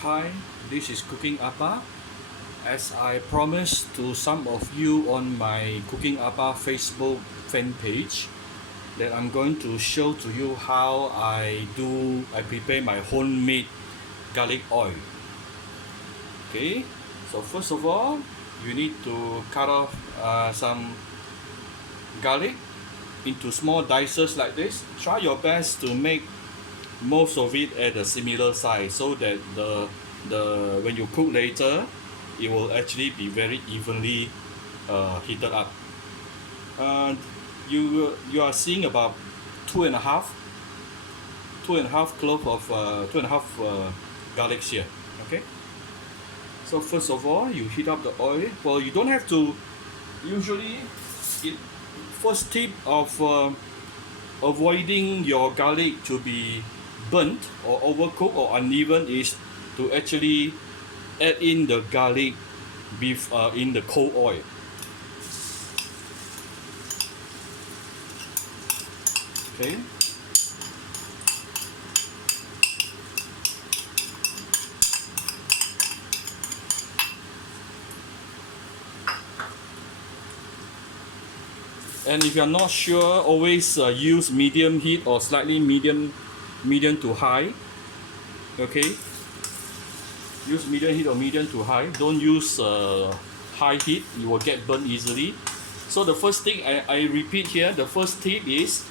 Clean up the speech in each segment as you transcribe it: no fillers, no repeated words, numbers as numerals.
Hi, this is Cooking Appa. As I promised to some of you on my Cooking Appa Facebook fan page, that I'm going to show to you how I prepare my homemade garlic oil. Okay, so first of all, you need to cut off some garlic into small dices like this. Try your best to make most of it at a similar size so that the when you cook later it will actually be very evenly heated up. uh, you are seeing about two and a half clove of two and a half garlics here. Okay, so first of all you heat up the oil. Well, you don't have to. Usually it first tip of avoiding your garlic to be burnt or overcooked or uneven is to actually add in the garlic beef in the cold oil. Okay, and if you're not sure, always use medium heat or slightly medium to high. Okay, use medium heat or medium to high. Don't use high heat, you will get burnt easily. So the first thing I repeat here, the first tip is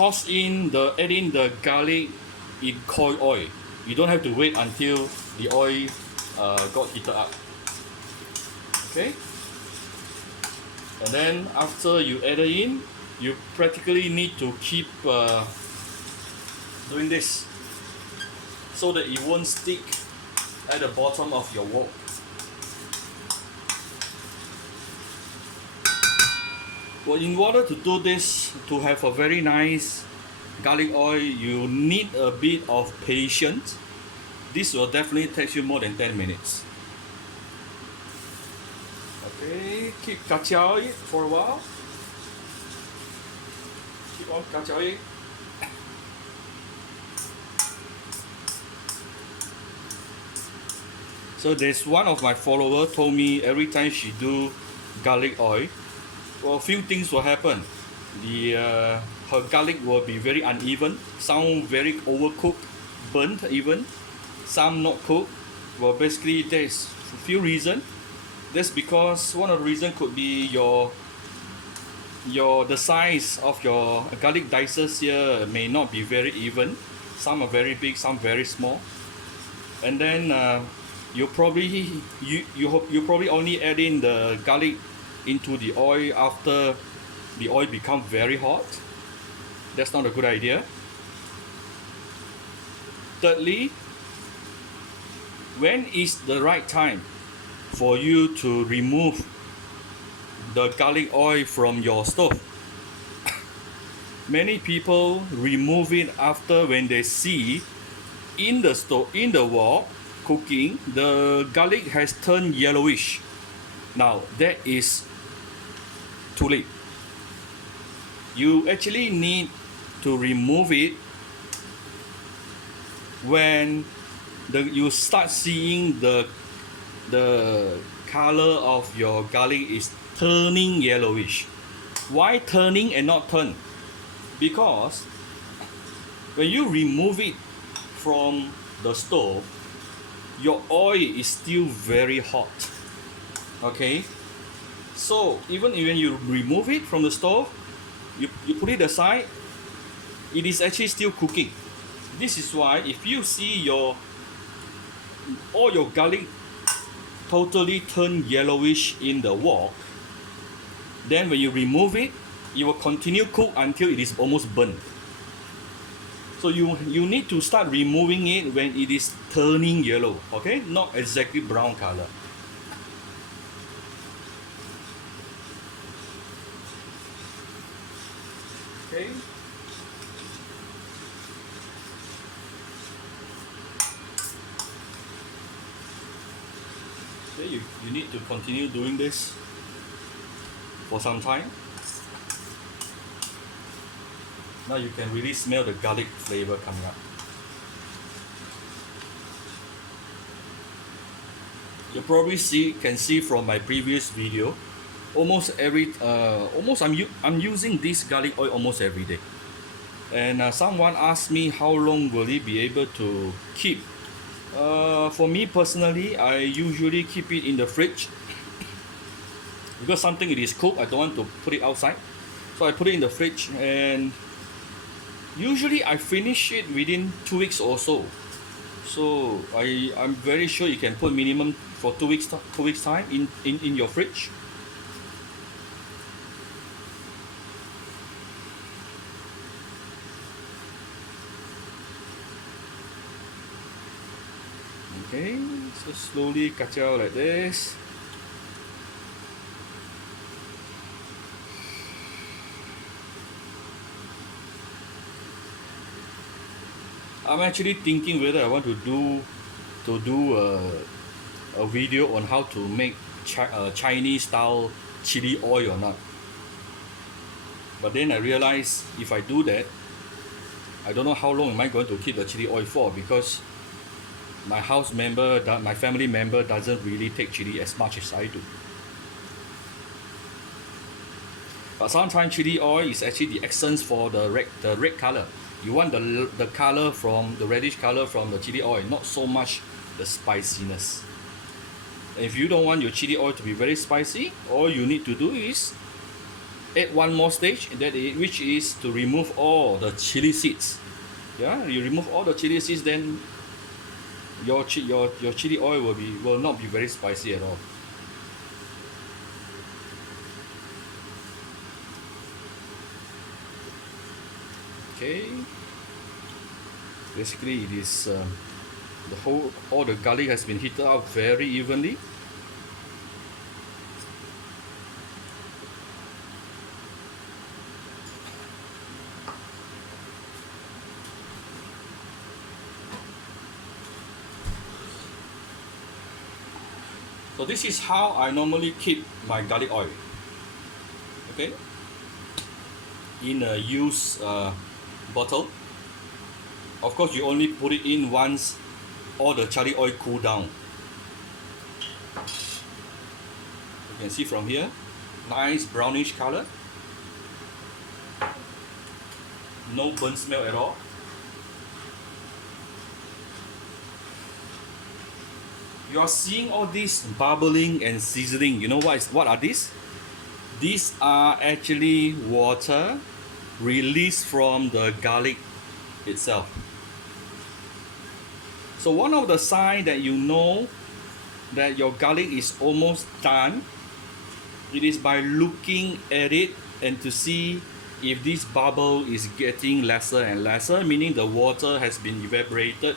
add in the garlic in cold oil. You don't have to wait until the oil got heated up. Okay, and then after you add it in, you practically need to keep doing this so that it won't stick at the bottom of your wok. Well, in order to do this, to have a very nice garlic oil, you need a bit of patience. This will definitely take you more than 10 minutes. Okay, keep kacau it for a while. Keep on kacauing. So there's one of my followers told me every time she do garlic oil, well, a few things will happen. Her garlic will be very uneven, some very overcooked, burnt even, some not cooked. Well, basically there's a few reasons. That's because one of the reasons could be the size of your garlic dices here may not be very even. Some are very big, some very small. And then you probably only add in the garlic into the oil after the oil become very hot. That's not a good idea. Thirdly, when is the right time for you to remove the garlic oil from your stove? Many people remove it after when they see in the wok cooking, the garlic has turned yellowish. Now that is too late. You actually need to remove it when you start seeing the color of your garlic is turning yellowish. Why turning and not turn? Because when you remove it from the stove, your oil is still very hot. Okay, so even when you remove it from the stove, you put it aside, it is actually still cooking. This is why if you see all your garlic totally turn yellowish in the wok, then when you remove it, it will continue cook until it is almost burnt. So you need to start removing it when it is turning yellow, okay? Not exactly brown color. Okay. Okay, you need to continue doing this for some time. Now you can really smell the garlic flavor coming up. You probably can see from my previous video, I'm using this garlic oil almost every day. And someone asked me how long will it be able to keep. For me personally, I usually keep it in the fridge because something it is cooked. I don't want to put it outside, so I put it in the fridge, and usually I finish it within 2 weeks or so. So I'm very sure you can put minimum for 2 weeks time in your fridge. Okay, so slowly kacau like this. I'm actually thinking whether I want to do a video on how to make Chinese style chili oil or not. But then I realized if I do that, I don't know how long am I going to keep the chili oil for, because my my family member doesn't really take chili as much as I do. But sometimes chili oil is actually the essence for the red color. You want the color from the reddish color from the chili oil, not so much the spiciness. And if you don't want your chili oil to be very spicy, all you need to do is add one more stage, which is to remove all the chili seeds. Yeah, you remove all the chili seeds, then your chili oil will not be very spicy at all. Okay, basically it is all the garlic has been heated up very evenly. So this is how I normally keep my garlic oil. Okay, in a used bottle. Of course, you only put it in once all the chili oil cool down. You can see from here, nice brownish color, no burnt smell at all. You are seeing all this bubbling and sizzling. You know what are these? These are actually water released from the garlic itself. So one of the signs that you know that your garlic is almost done, it is by looking at it and to see if this bubble is getting lesser and lesser, meaning the water has been evaporated,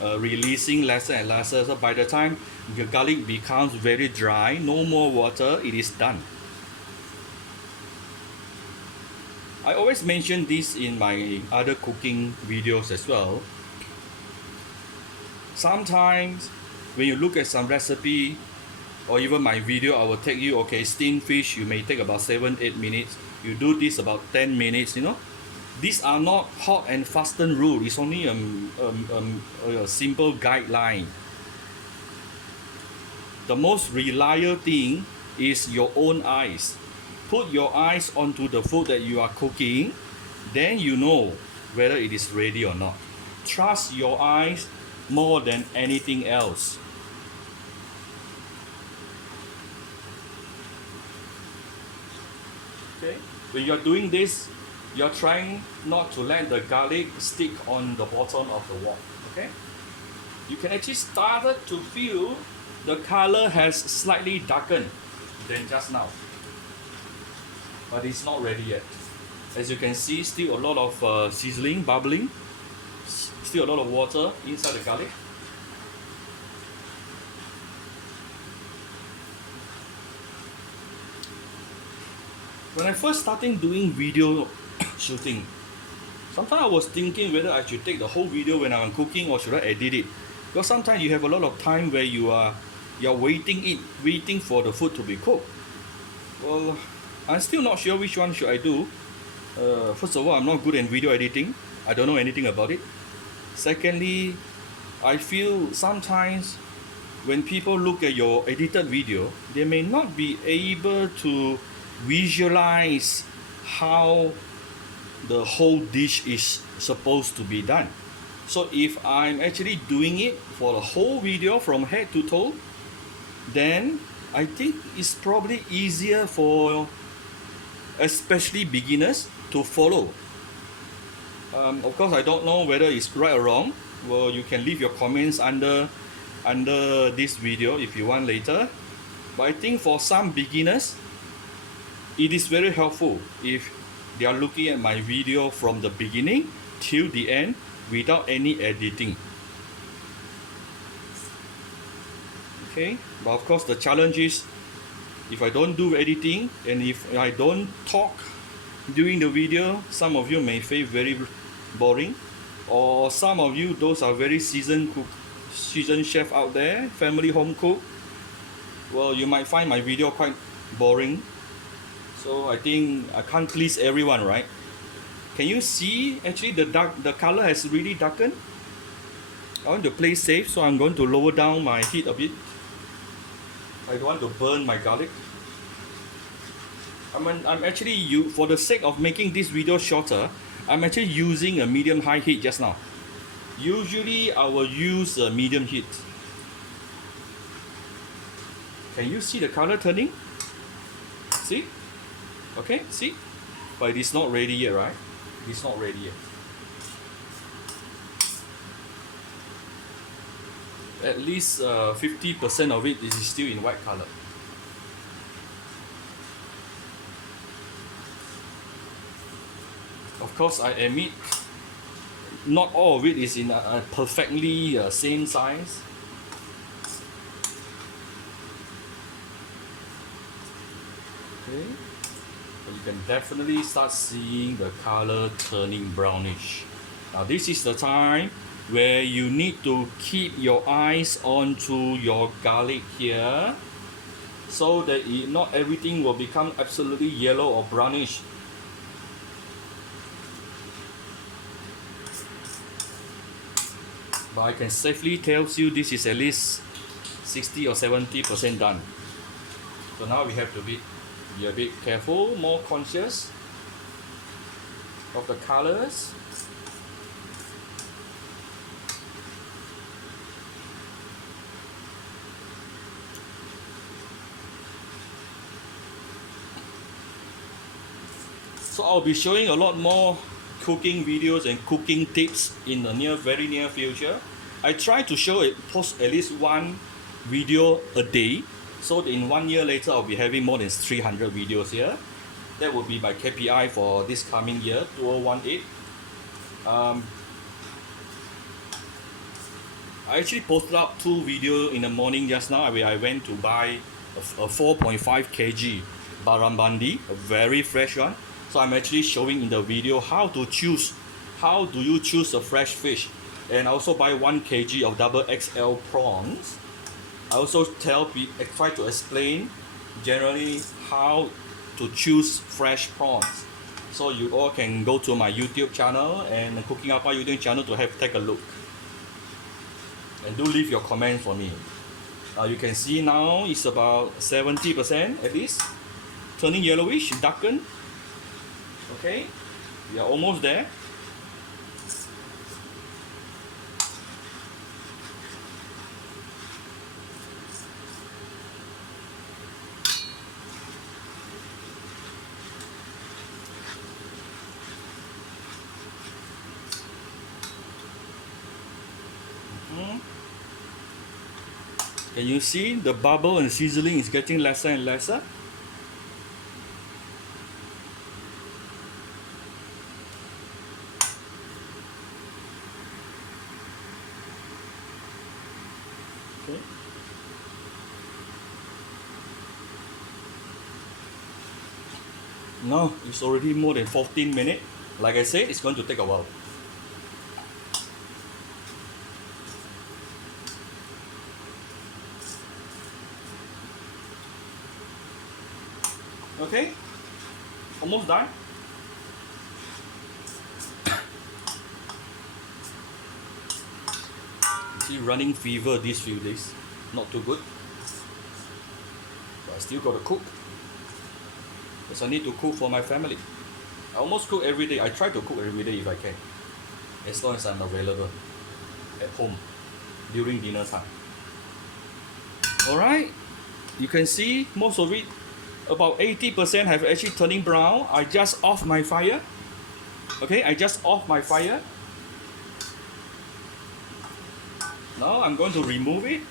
releasing lesser and lesser. So by the time the garlic becomes very dry, no more water, it is done. I always mention this in my other cooking videos as well. Sometimes when you look at some recipe or even my video, I will tell you, okay, steamed fish, you may take about 7-8 minutes. You do this about 10 minutes, you know. These are not hot and fasten rule. It's only a simple guideline. The most reliable thing is your own eyes. Put your eyes onto the food that you are cooking, then you know whether it is ready or not. Trust your eyes more than anything else. Okay? When you're doing this, you're trying not to let the garlic stick on the bottom of the wok. Okay? You can actually start to feel the color has slightly darkened than just now. But it's not ready yet. As you can see, still a lot of sizzling, bubbling, still a lot of water inside the garlic. When I first started doing video shooting, sometimes I was thinking whether I should take the whole video when I'm cooking or should I edit it. Because sometimes you have a lot of time where you're waiting for the food to be cooked. Well, I'm still not sure which one should I do. First of all, I'm not good in video editing. I don't know anything about it. Secondly, I feel sometimes when people look at your edited video, they may not be able to visualize how the whole dish is supposed to be done. So if I'm actually doing it for the whole video from head to toe, then I think it's probably easier for especially beginners to follow. Of course, I don't know whether it's right or wrong. Well, you can leave your comments under this video if you want later. But I think for some beginners, it is very helpful if they are looking at my video from the beginning till the end without any editing. Okay, but of course the challenge is if I don't do editing and if I don't talk during the video, some of you may feel very boring, or some of you, those are very seasoned chef out there, family home cook, well, you might find my video quite boring. So I think I can't please everyone, right? Can you see actually the color has really darkened? I want to play safe, so I'm going to lower down my heat a bit. I don't want to burn my garlic. I'm actually, for the sake of making this video shorter, I'm actually using a medium-high heat just now. Usually I will use a medium heat. Can you see the color turning? See? Okay, see? But it is not ready yet, right? It's not ready yet. At least 50% of it is still in white color. Of course, I admit not all of it is in a perfectly same size. Okay, but you can definitely start seeing the color turning brownish. Now this is the time where you need to keep your eyes onto your garlic here, so that not everything will become absolutely yellow or brownish. But I can safely tell you this is at least 60 or 70% done. So now we have to be a bit careful, more conscious of the colors. So I'll be showing a lot more cooking videos and cooking tips in the very near future. I try to post at least one video a day, so that in 1 year later I'll be having more than 300 videos here. That will be my KPI for this coming year, 2018. I actually posted up 2 videos in the morning just now where I went to buy a 4.5 kg barambandi, a very fresh one. So I'm actually showing in the video how do you choose a fresh fish, and I also buy 1 kg of double XL prawns. I also try to explain generally how to choose fresh prawns. So you all can go to my YouTube channel and the Cooking Apa YouTube channel to take a look. And do leave your comments for me. You can see now it's about 70% at least, turning yellowish, darkened. Okay, we are almost there. Can you see the bubble and sizzling is getting lesser and lesser? Okay. Now it's already more than 14 minutes. Like I said, it's going to take a while. Okay, almost done. See, running fever these few days. not too good. But I still gotta cook. Because I need to cook for my family. I almost cook every day. I try to cook every day if I can. As long as I'm available at home during dinner time. Alright, you can see most of it, about 80% have actually turning brown. I just off my fire. Okay, I just off my fire. Now I'm going to remove it.